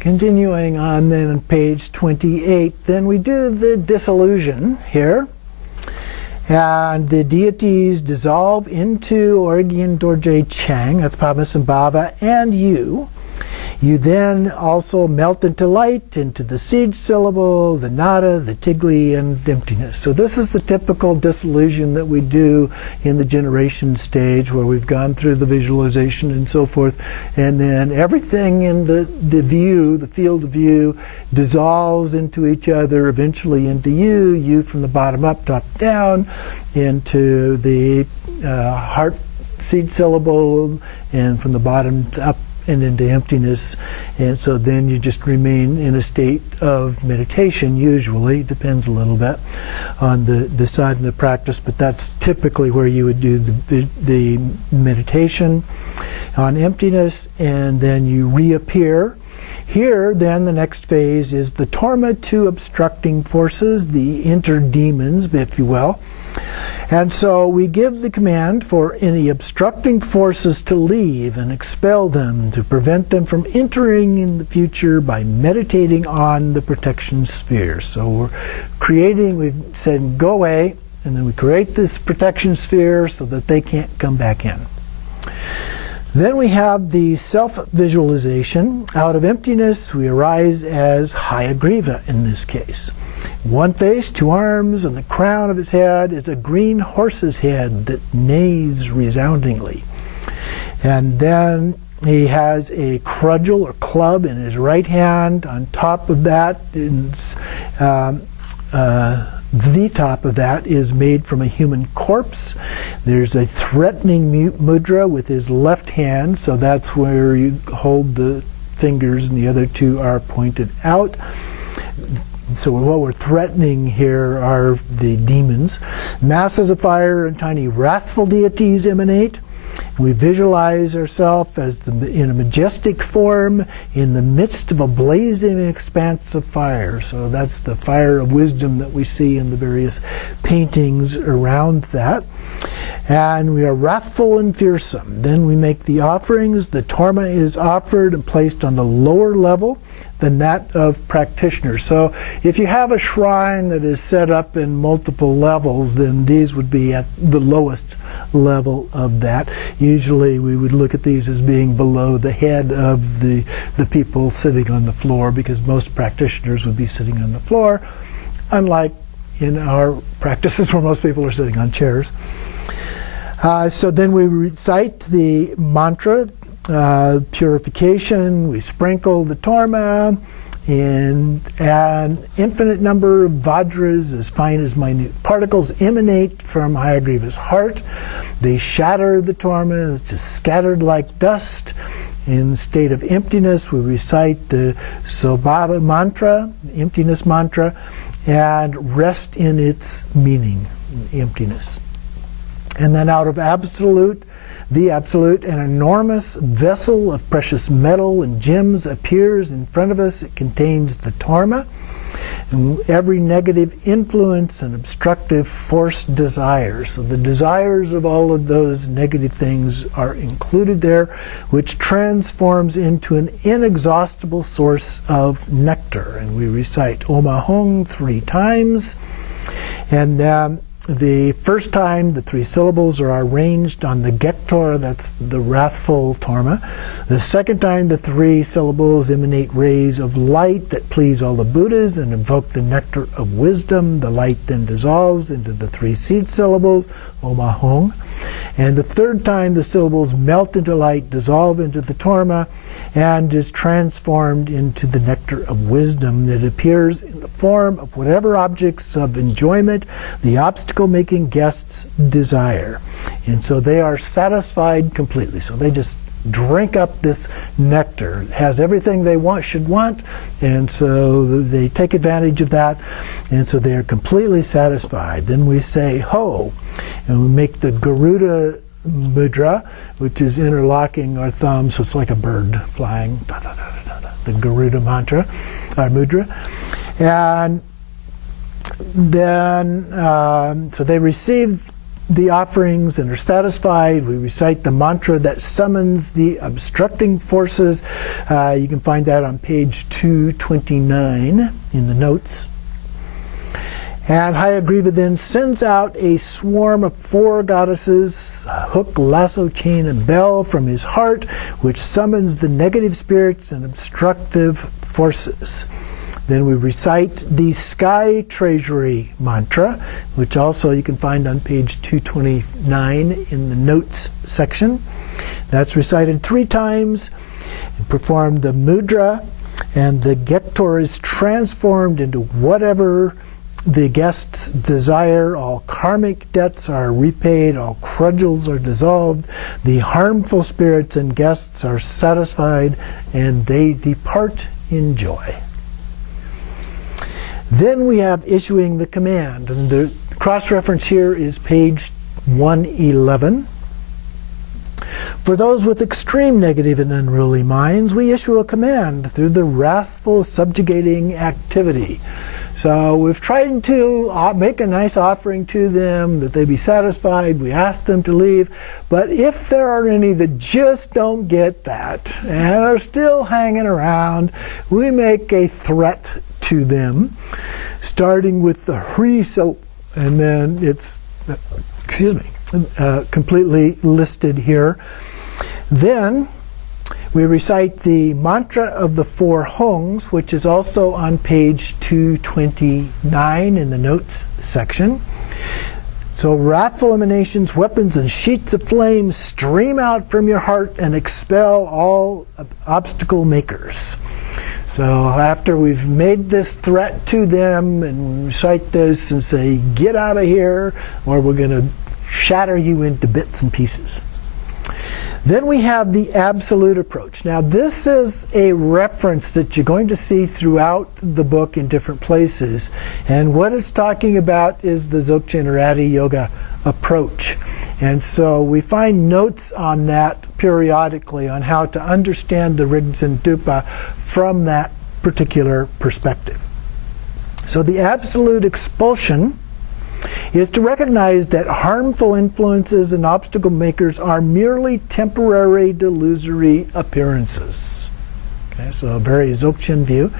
Continuing on then on page 28, then we do the dissolution here. And the deities dissolve into Orgyen Dorje Chang, that's Padmasambhava, and you. You then also melt into light, into the seed syllable, the nada, the tigli, and emptiness. So this is the typical dissolution that we do in the generation stage, where we've gone through the visualization and so forth, and then everything in the view, the field of view, dissolves into each other, eventually into you from the bottom up, top down, into the heart seed syllable, and from the bottom up and into emptiness. And so then you just remain in a state of meditation. Usually, it depends a little bit on the side of the practice, but that's typically where you would do the meditation on emptiness, and then you reappear. Here, then, the next phase is the torma to obstructing forces, the interdemons, if you will. And so we give the command for any obstructing forces to leave and expel them, to prevent them from entering in the future by meditating on the protection sphere. So we're creating, we've said go away, and then we create this protection sphere so that they can't come back in. Then we have the self-visualization. Out of emptiness, we arise as Hayagriva in this case. One face, two arms, and the crown of his head is a green horse's head that neighs resoundingly. And then he has a cudgel or club in his right hand. On top of that, the top of that is made from a human corpse. There's a threatening mudra with his left hand, so that's where you hold the fingers, and the other two are pointed out. So what we're threatening here are the demons. Masses of fire and tiny wrathful deities emanate. We visualize ourselves as in a majestic form in the midst of a blazing expanse of fire. So that's the fire of wisdom that we see in the various paintings around that. And we are wrathful and fearsome. Then we make the offerings. The torma is offered and placed on the lower level than that of practitioners. So if you have a shrine that is set up in multiple levels, then these would be at the lowest level of that. Usually we would look at these as being below the head of the people sitting on the floor, because most practitioners would be sitting on the floor, unlike in our practices where most people are sitting on chairs. So then we recite the mantra, purification, we sprinkle the torma, and an infinite number of vajras as fine as minute particles emanate from Hayagriva's heart. They shatter the torma, it's just scattered like dust. In the state of emptiness, we recite the Sobhava mantra, emptiness mantra, and rest in its meaning, emptiness. And then out of absolute, the absolute, an enormous vessel of precious metal and gems appears in front of us. It contains the torma, and every negative influence and obstructive force desire. So the desires of all of those negative things are included there, which transforms into an inexhaustible source of nectar. And we recite Om Ahong 3 times. And the first time, the 3 syllables are arranged on the Gektor, that's the wrathful torma. The second time, the 3 syllables emanate rays of light that please all the Buddhas and invoke the nectar of wisdom. The light then dissolves into the 3 seed syllables, Om Ahong. And the third time, the syllables melt into light, dissolve into the torma, and is transformed into the nectar of wisdom that appears in the form of whatever objects of enjoyment the obstacle-making guests desire. And so they are satisfied completely. So they just drink up this nectar. It has everything they should want, and so they take advantage of that, and so they are completely satisfied. Then we say Ho, and we make the Garuda mudra, which is interlocking our thumbs, so it's like a bird flying, da, da, da, da, da, the Garuda mantra, our mudra. And then, so they receive the offerings and are satisfied, we recite the mantra that summons the obstructing forces. You can find that on page 229 in the notes. And Hayagriva then sends out a swarm of 4 goddesses, hook, lasso, chain, and bell from his heart, which summons the negative spirits and obstructive forces. Then we recite the Sky Treasury mantra, which also you can find on page 229 in the notes section. That's recited 3 times. And perform the mudra, and the Gektor is transformed into whatever the guests desire. All karmic debts are repaid, all cudgels are dissolved, the harmful spirits and guests are satisfied, and they depart in joy. Then we have issuing the command, and the cross-reference here is page 111. For those with extreme negative and unruly minds, we issue a command through the wrathful subjugating activity. So we've tried to make a nice offering to them, that they be satisfied. We ask them to leave. But if there are any that just don't get that and are still hanging around, we make a threat to them, starting with the hrisel, and then it's, completely listed here. Then we recite the mantra of the 4 hongs, which is also on page 229 in the notes section. So wrathful emanations, weapons, and sheets of flame stream out from your heart and expel all obstacle makers. So after we've made this threat to them and recite this and say, get out of here, or we're going to shatter you into bits and pieces. Then we have the absolute approach. Now this is a reference that you're going to see throughout the book in different places. And what it's talking about is the Dzogchen or Adi Yoga approach. And so we find notes on that periodically on how to understand the Rigdzin Dupa from that particular perspective. So the absolute expulsion is to recognize that harmful influences and obstacle makers are merely temporary, delusory appearances. Okay, so a very Dzogchen view,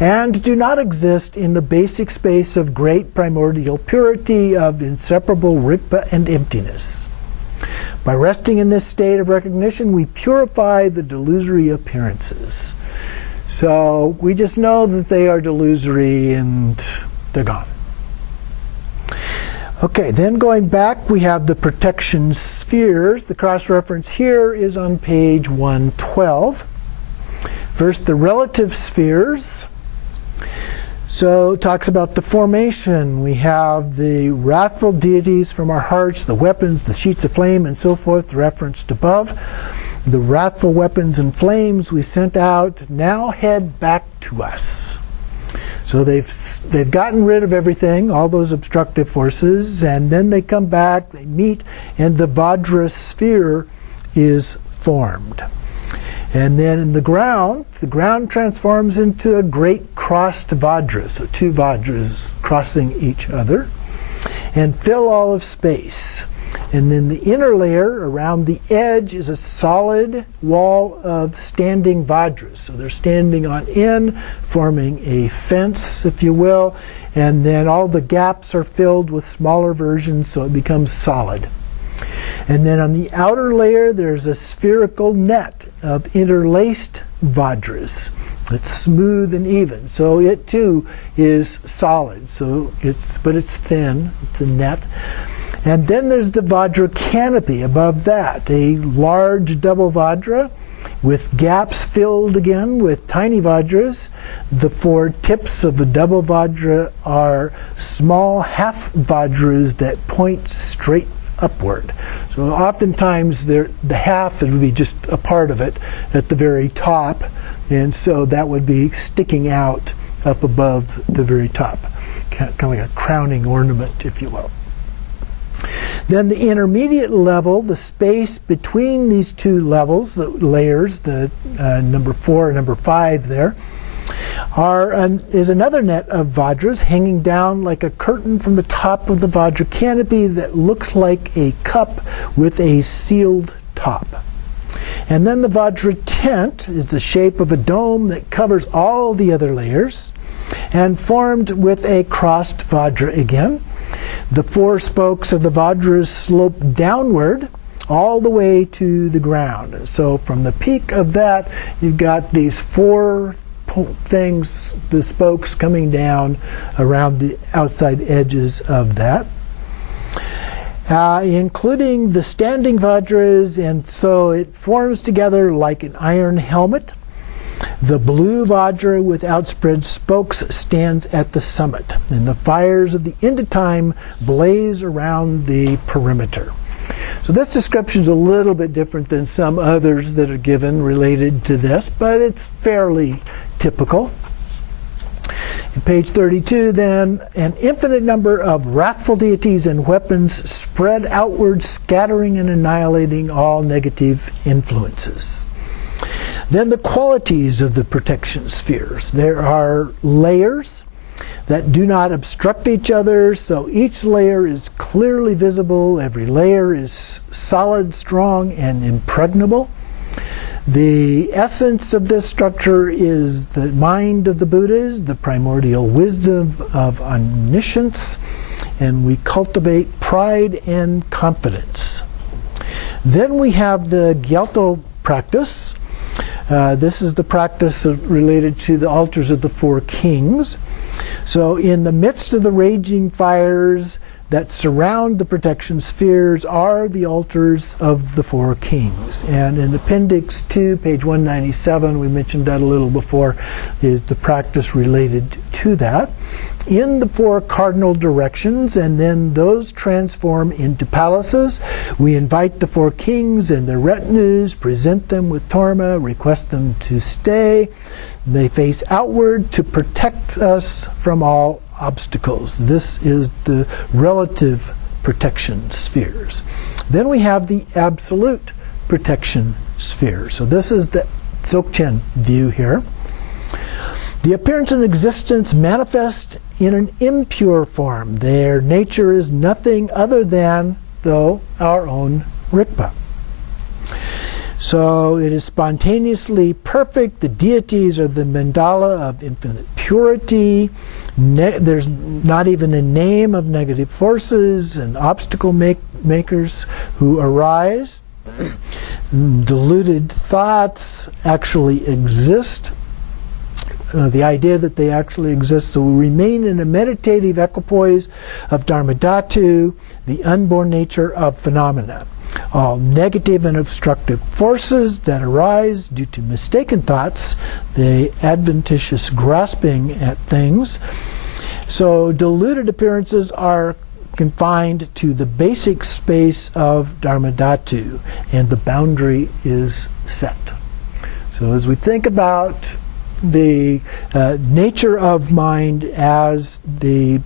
and do not exist in the basic space of great primordial purity of inseparable Rigpa and emptiness. By resting in this state of recognition, we purify the delusory appearances. So we just know that they are delusory and they're gone. Okay, then going back, we have the protection spheres. The cross-reference here is on page 112. First, the relative spheres. So it talks about the formation. We have the wrathful deities from our hearts, the weapons, the sheets of flame, and so forth, referenced above. The wrathful weapons and flames we sent out now head back to us. So they've gotten rid of everything, all those obstructive forces, and then they come back, they meet, and the Vajra sphere is formed. And then in the ground transforms into a great crossed Vajra, so 2 Vajras crossing each other, and fill all of space. And then the inner layer around the edge is a solid wall of standing Vajras. So they're standing on end, forming a fence, if you will, and then all the gaps are filled with smaller versions, so it becomes solid. And then on the outer layer, there's a spherical net of interlaced Vajras. It's smooth and even, so it too is solid. So but it's thin. It's a net. And then there's the Vajra canopy above that, a large double Vajra with gaps filled again with tiny Vajras. The 4 tips of the double Vajra are small half Vajras that point straight upward. So oftentimes the half, it would be just a part of it at the very top, and so that would be sticking out up above the very top, kind of like a crowning ornament, if you will. Then the intermediate level, the space between these 2 levels, the layers, the number 4 and number 5 there, is another net of Vajras hanging down like a curtain from the top of the Vajra canopy that looks like a cup with a sealed top. And then the Vajra tent is the shape of a dome that covers all the other layers and formed with a crossed Vajra again. The four spokes of the Vajras slope downward all the way to the ground. So from the peak of that, you've got these four things, the spokes coming down around the outside edges of that. Including the standing Vajras, and so it forms together like an iron helmet. The blue Vajra with outspread spokes stands at the summit, and the fires of the end of time blaze around the perimeter. So this description is a little bit different than some others that are given related to this, but it's fairly typical. In page 32, then, an infinite number of wrathful deities and weapons spread outward, scattering and annihilating all negative influences. Then the qualities of the protection spheres. There are layers that do not obstruct each other, so each layer is clearly visible. Every layer is solid, strong, and impregnable. The essence of this structure is the mind of the Buddhas, the primordial wisdom of omniscience, and we cultivate pride and confidence. Then we have the Gyalto practice. This is the practice related to the altars of the four kings. So in the midst of the raging fires that surround the protection spheres are the altars of the four kings. And in Appendix 2, page 197, we mentioned that a little before, is the practice related to that. In the four cardinal directions, and then those transform into palaces. We invite the four kings and their retinues, present them with torma, request them to stay. They face outward to protect us from all obstacles. This is the relative protection spheres. Then we have the absolute protection sphere. So this is the Dzogchen view here. The appearance and existence manifest in an impure form. Their nature is nothing other than, though, our own Rigpa. So it is spontaneously perfect. The deities are the mandala of infinite purity. There's not even a name of negative forces and obstacle makers who arise. Deluded thoughts actually exist. The idea that they actually exist, so we remain in a meditative equipoise of Dharmadhatu, the unborn nature of phenomena. All negative and obstructive forces that arise due to mistaken thoughts, the adventitious grasping at things. So deluded appearances are confined to the basic space of Dharmadhatu, and the boundary is set. So as we think about the nature of mind as the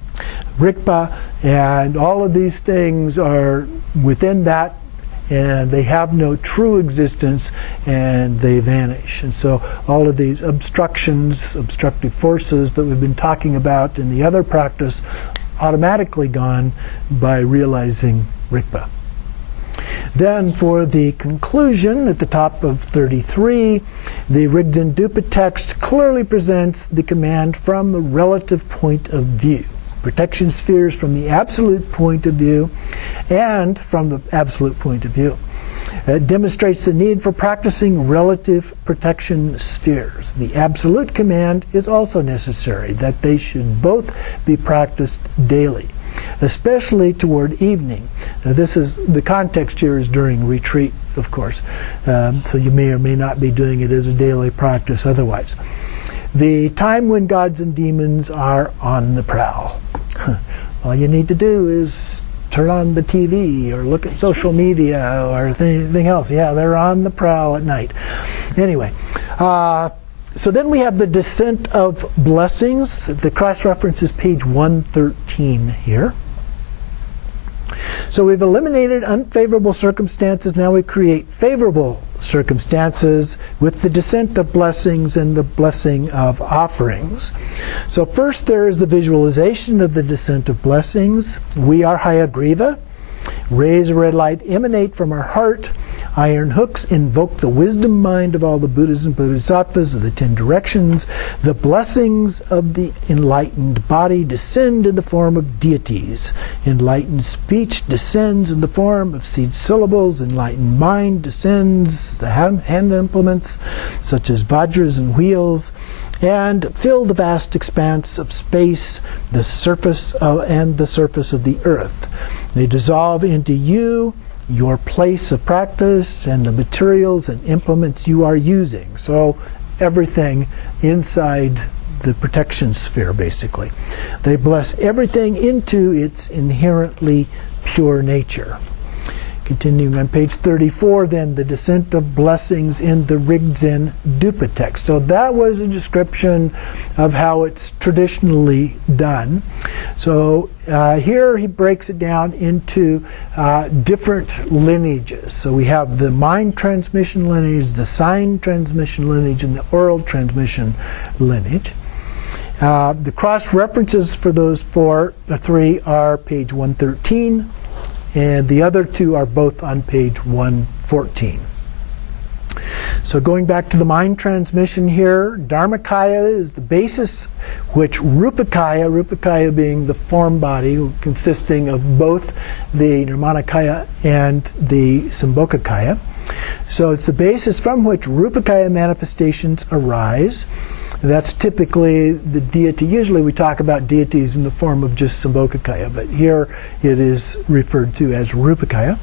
Rigpa, and all of these things are within that, and they have no true existence, and they vanish. And so all of these obstructions, obstructive forces that we've been talking about in the other practice, automatically gone by realizing Rigpa. Then for the conclusion, at the top of 33, the Rigdzin Dupa text clearly presents the command from the relative point of view. Protection spheres from the absolute point of view and from the absolute point of view. It demonstrates the need for practicing relative protection spheres. The absolute command is also necessary, that they should both be practiced daily, especially toward evening. Now this is, the context here is during retreat, of course, so you may or may not be doing it as a daily practice otherwise. The time when gods and demons are on the prowl. All you need to do is turn on the TV or look at social media or anything else. Yeah, they're on the prowl at night. Anyway, so then we have the descent of blessings. The cross-reference is page 113 here. So we've eliminated unfavorable circumstances. Now we create favorable circumstances with the descent of blessings and the blessing of offerings. So first there is the visualization of the descent of blessings. We are Hayagriva. Rays of red light emanate from our heart. Iron hooks invoke the wisdom mind of all the Buddhas and Bodhisattvas of the 10 directions. The blessings of the enlightened body descend in the form of deities. Enlightened speech descends in the form of seed syllables. Enlightened mind descends the hand implements such as vajras and wheels, and fill the vast expanse of space, the surface and the surface of the earth. They dissolve into you, your place of practice, and the materials and implements you are using. So everything inside the protection sphere, basically. They bless everything into its inherently pure nature. Continuing on page 34, then, the descent of blessings in the Rigdzin Dupa text. So that was a description of how it's traditionally done. So here he breaks it down into different lineages. So we have the mind transmission lineage, the sign transmission lineage, and the oral transmission lineage. The cross references for those three are page 113. And the other two are both on page 114. So going back to the mind transmission here, Dharmakaya is the basis which Rupakaya being the form body consisting of both the Nirmanakaya and the Sambhogakaya. So it's the basis from which Rupakaya manifestations arise. That's typically the deity. Usually we talk about deities in the form of just Sambhogakaya, but here it is referred to as Rupakaya.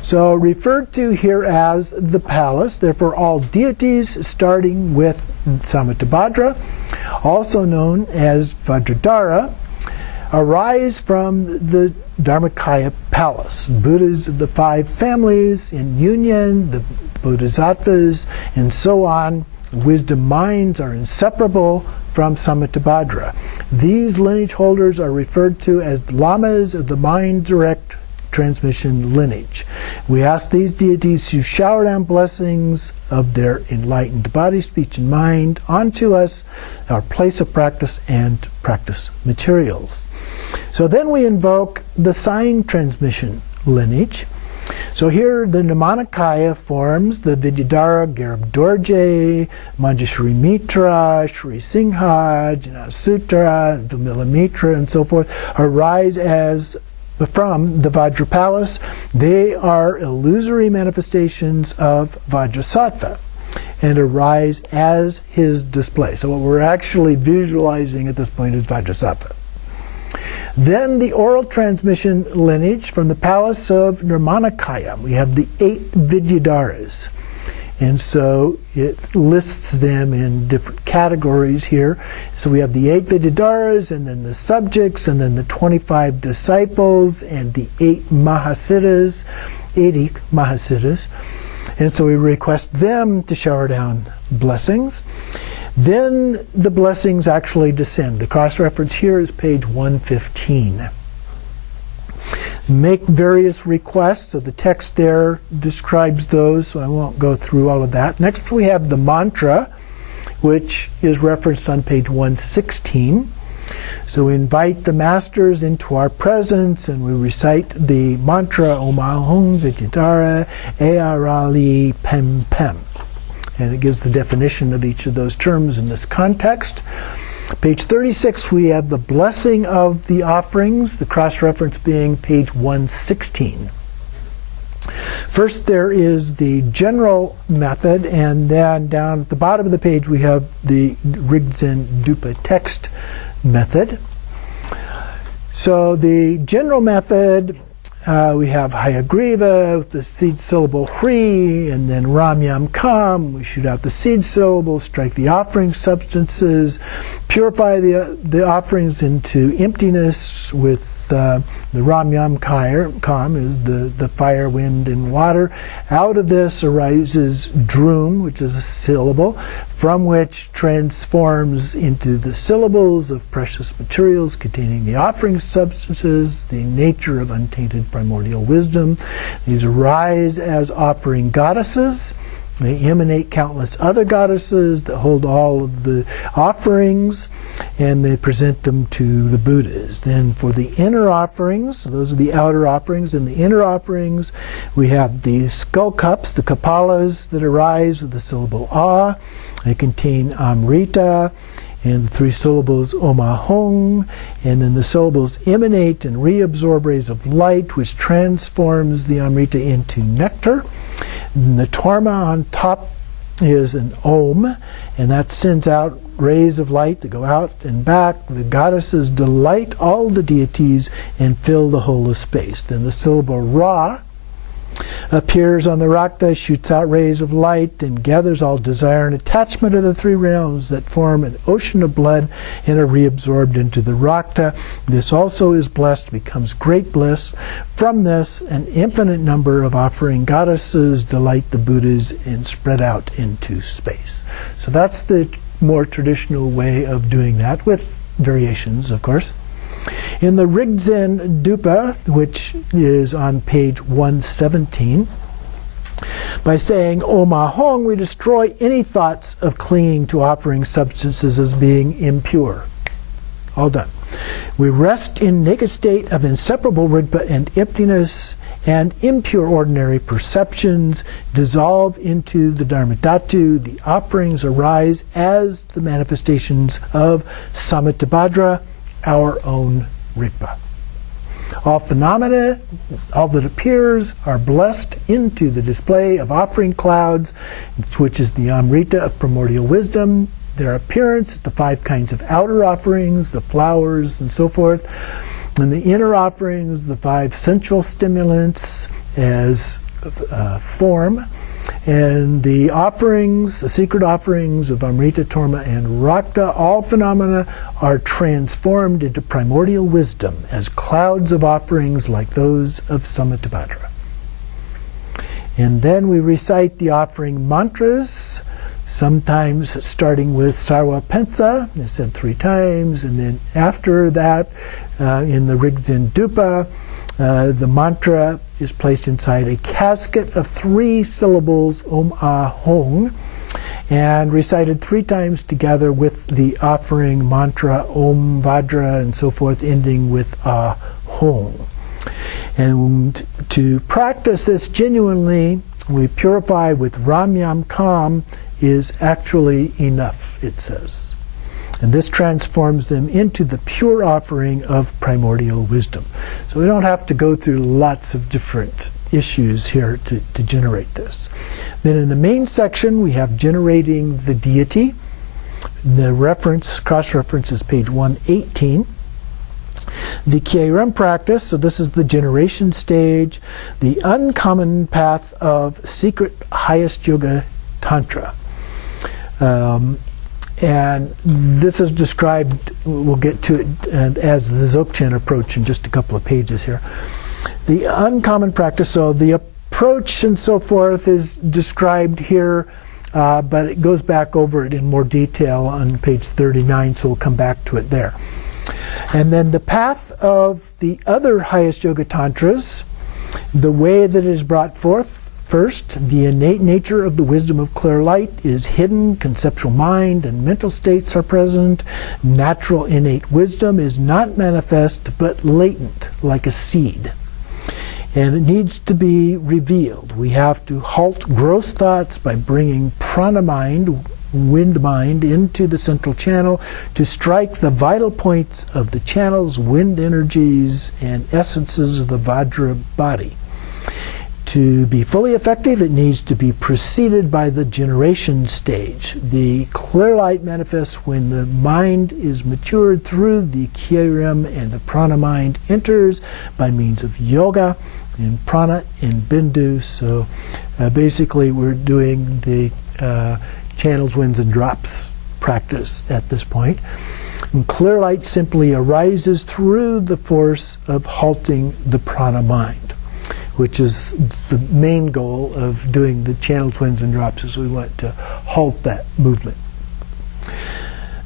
So referred to here as the palace, therefore all deities starting with Samittabhadra, also known as Vidyadhara, arise from the Dharmakaya palace. Buddhas of the 5 families in union, the Bodhisattvas, and so on. Wisdom minds are inseparable from Samittabhadra. These lineage holders are referred to as lamas of the mind direct transmission lineage. We ask these deities to shower down blessings of their enlightened body, speech, and mind onto us, our place of practice, and practice materials. So then we invoke the sign transmission lineage. So here the Nirmanakaya forms the Vidyadhara, Garabdorje, Manjushri Mitra, Sri Singha, Janasutra, Vimala and so forth, arise as from the Vajra Palace. They are illusory manifestations of Vajrasattva and arise as his display. So what we're actually visualizing at this point is Vajrasattva. Then the oral transmission lineage from the palace of Nirmanakaya. We have the 8 Vidyadharas. And so it lists them in different categories here. So we have the 8 Vidyadharas, and then the subjects, and then the 25 disciples, and the 8 Mahasiddhas, 80 Mahasiddhas. And so we request them to shower down blessings. Then the blessings actually descend. The cross-reference here is page 115. Make various requests. So the text there describes those, so I won't go through all of that. Next we have the mantra, which is referenced on page 116. So we invite the masters into our presence and we recite the mantra Om Ahum Vidyadhara Earali Pem Pem. And it gives the definition of each of those terms in this context. Page 36, we have the blessing of the offerings, the cross-reference being page 116. First there is the general method, and then down at the bottom of the page we have the Rigdzin Dupa text method. So the general method, we have Hayagriva with the seed syllable Hri, and then Ram Yam Kam. We shoot out the seed syllables, strike the offering substances, purify the offerings into emptiness with the Ram Yam Kam is the fire, wind, and water. Out of this arises Drum, which is a syllable, from which transforms into the syllables of precious materials containing the offering substances, the nature of untainted primordial wisdom. These arise as offering goddesses, They emanate countless other goddesses that hold all of the offerings, and they present them to the Buddhas. Then for the inner offerings, so those are the outer offerings, and the inner offerings, we have the skull cups, the kapalas that arise with the syllable ah. They contain Amrita, and the three syllables Omahong, and then the syllables emanate and reabsorb rays of light, which transforms the Amrita into nectar. And the Dharma on top is an Om, and that sends out rays of light that go out and back. The goddesses delight all the deities and fill the whole of space. Then the syllable Ra appears on the Rakta, shoots out rays of light, and gathers all desire and attachment of the three realms that form an ocean of blood and are reabsorbed into the Rakta. This also is blessed, becomes great bliss. From this, an infinite number of offering goddesses delight the Buddhas and spread out into space. So that's the more traditional way of doing that, with variations, of course. In the Rigdzin Dupa, which is on page 117, by saying Omahong, we destroy any thoughts of clinging to offering substances as being impure. All done. We rest in naked state of inseparable Rigpa and emptiness, and impure ordinary perceptions dissolve into the Dharmadhatu. The offerings arise as the manifestations of Samittabhadra, our own Rigpa. All phenomena, all that appears, are blessed into the display of offering clouds, which is the Amrita of primordial wisdom. Their appearance is the five kinds of outer offerings, the flowers, and so forth. And the inner offerings, the five sensual stimulants as form. And the offerings, the secret offerings of Amrita, Torma, and Rakta, all phenomena are transformed into primordial wisdom as clouds of offerings like those of Samittabhadra. And then we recite the offering mantras, sometimes starting with Sarva Pensa, it's said 3 times, and then after that, in the Rigdzin Dupa, the mantra is placed inside a casket of 3 syllables, Om Ah Hong, and recited 3 times together with the offering mantra Om Vajra and so forth, ending with Ah Hong. And to practice this genuinely, we purify with Ram Yam Kam is actually enough, it says. And this transforms them into the pure offering of primordial wisdom. So we don't have to go through lots of different issues here to generate this. Then in the main section, we have generating the deity. The reference, cross-reference is page 118. The Kyeram practice, so this is the generation stage, the uncommon path of secret highest yoga tantra. And this is described, we'll get to it as the Dzogchen approach in just a couple of pages here. The uncommon practice, so the approach and so forth is described here, but it goes back over it in more detail on page 39, so we'll come back to it there. And then the path of the other highest yoga tantras, the way that it is brought forth. First, the innate nature of the wisdom of clear light is hidden. Conceptual mind and mental states are present. Natural innate wisdom is not manifest, but latent, like a seed. And it needs to be revealed. We have to halt gross thoughts by bringing prana mind, wind mind, into the central channel to strike the vital points of the channel's wind energies and essences of the Vajra body. To be fully effective, it needs to be preceded by the generation stage. The clear light manifests when the mind is matured through the Kyeram, and the prana mind enters by means of yoga in prana and bindu. So basically we're doing the channels, winds, and drops practice at this point. And clear light simply arises through the force of halting the prana mind, which is the main goal of doing the channels, winds, and drops, is we want to halt that movement.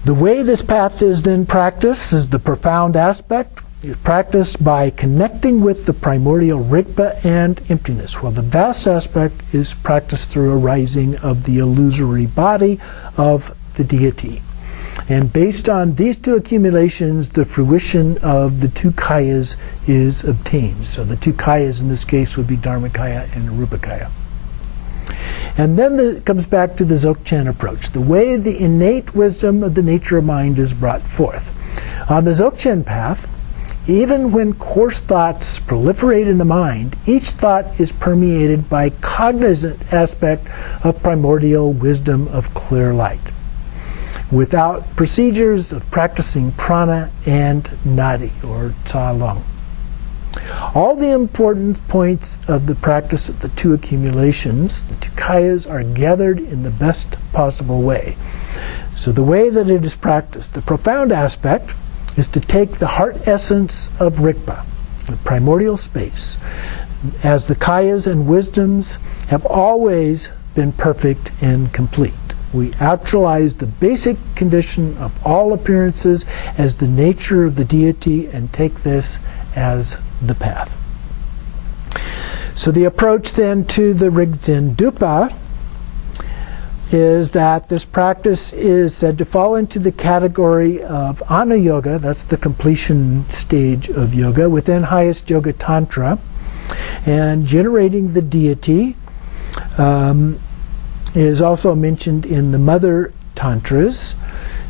The way this path is then practiced is the profound aspect. is practiced by connecting with the primordial Rigpa and emptiness, while the vast aspect is practiced through a rising of the illusory body of the deity. And based on these two accumulations, the fruition of the two kayas is obtained. So the two kayas in this case would be Dharmakaya and Rupakaya. And then it comes back to the Dzogchen approach, the way the innate wisdom of the nature of mind is brought forth. On the Dzogchen path, even when coarse thoughts proliferate in the mind, each thought is permeated by cognizant aspect of primordial wisdom of clear light, without procedures of practicing prana and nadi, or tsa lung. All the important points of the practice of the two accumulations, the two kayas, are gathered in the best possible way. So the way that it is practiced, the profound aspect is to take the heart essence of Rigpa, the primordial space, as the kayas and wisdoms have always been perfect and complete. We actualize the basic condition of all appearances as the nature of the deity and take this as the path. So the approach then to the Rigdzin Dupa is that this practice is said to fall into the category of Ana Yoga, that's the completion stage of yoga, within highest yoga tantra, and generating the deity is also mentioned in the mother tantras.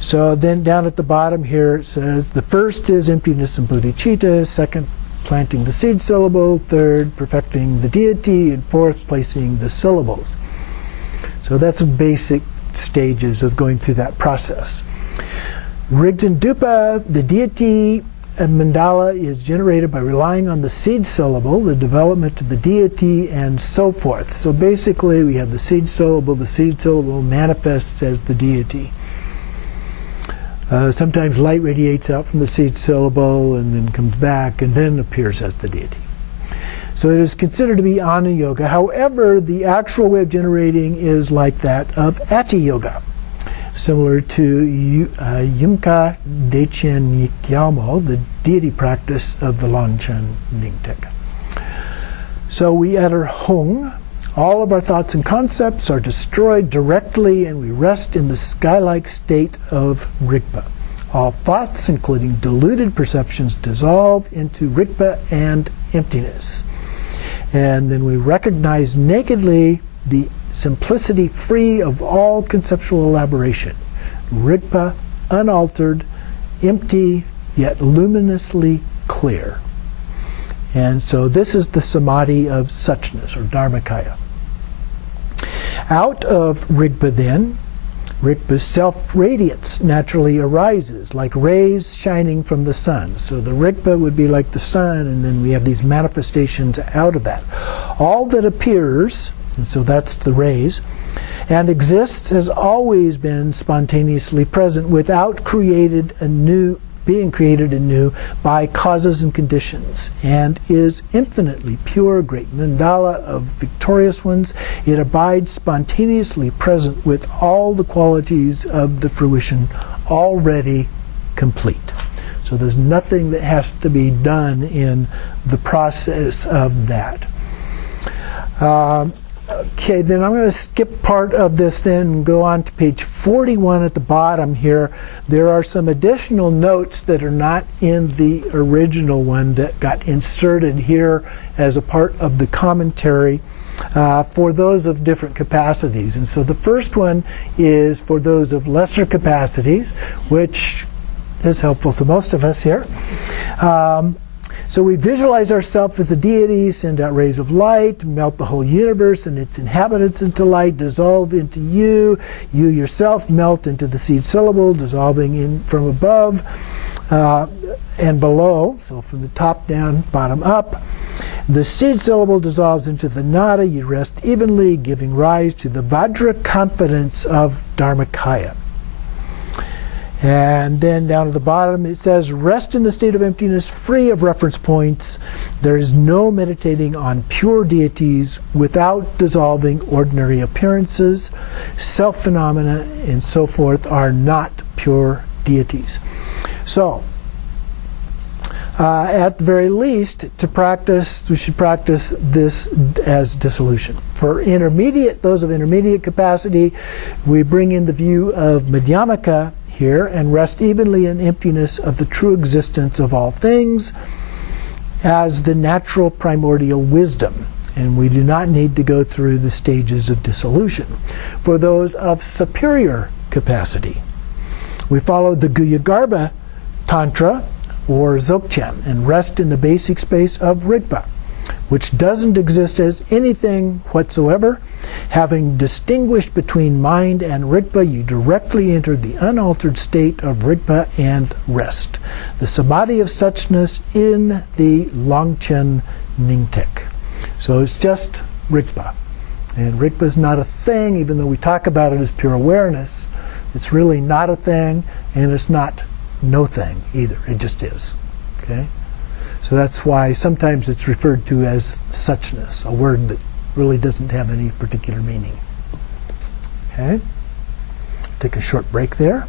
So then down at the bottom here it says the first is emptiness and bodhicitta, second planting the seed syllable, third perfecting the deity, and fourth placing the syllables. So that's basic stages of going through that process. Rigdzin Dupa, the deity mandala is generated by relying on the seed syllable, the development of the deity, and so forth. So basically we have the seed syllable manifests as the deity. Sometimes light radiates out from the seed syllable and then comes back and then appears as the deity. So it is considered to be Ana Yoga. However, the actual way of generating is like that of Ati Yoga, similar to Yumka Dechen Yikyamo, the deity practice of the Longchen Ningtek. So we utter Hung. All of our thoughts and concepts are destroyed directly, and we rest in the sky-like state of Rigpa. All thoughts, including deluded perceptions, dissolve into Rigpa and emptiness. And then we recognize nakedly the simplicity free of all conceptual elaboration. Rigpa, unaltered, empty, yet luminously clear. And so this is the samadhi of suchness, or Dharmakaya. Out of Rigpa then, Rigpa's self-radiance naturally arises, like rays shining from the sun. So the Rigpa would be like the sun, and then we have these manifestations out of that. All that appears, and so that's the rays, and exists has always been spontaneously present without being created anew by causes and conditions, and is infinitely pure, great mandala of victorious ones. It abides spontaneously present with all the qualities of the fruition already complete. So there's nothing that has to be done in the process of that. Okay, then I'm going to skip part of this then and go on to page 41 at the bottom here. There are some additional notes that are not in the original one that got inserted here as a part of the commentary for those of different capacities. And so the first one is for those of lesser capacities, which is helpful to most of us here. So we visualize ourselves as a deity, send out rays of light, melt the whole universe and its inhabitants into light, dissolve into you. You yourself melt into the seed syllable, dissolving in from above and below, so from the top down, bottom up. The seed syllable dissolves into the nada. You rest evenly, giving rise to the Vajra confidence of Dharmakaya. And then down at the bottom it says, rest in the state of emptiness, free of reference points. There is no meditating on pure deities without dissolving ordinary appearances. Self-phenomena and so forth are not pure deities. So, at the very least, we should practice this as dissolution. For intermediate, those of intermediate capacity, we bring in the view of Madhyamaka here and rest evenly in emptiness of the true existence of all things as the natural primordial wisdom. And we do not need to go through the stages of dissolution. For those of superior capacity, we follow the Guhyagarbha Tantra, or Dzogchen, and rest in the basic space of Rigpa, which doesn't exist as anything whatsoever. Having distinguished between mind and Rigpa, you directly enter the unaltered state of Rigpa and rest, the samadhi of suchness in the Longchen Nyingtik. So it's just Rigpa. And Rigpa is not a thing, even though we talk about it as pure awareness. It's really not a thing, and it's not no thing either. It just is. Okay? So that's why sometimes it's referred to as suchness, a word that really doesn't have any particular meaning. Okay? Take a short break there.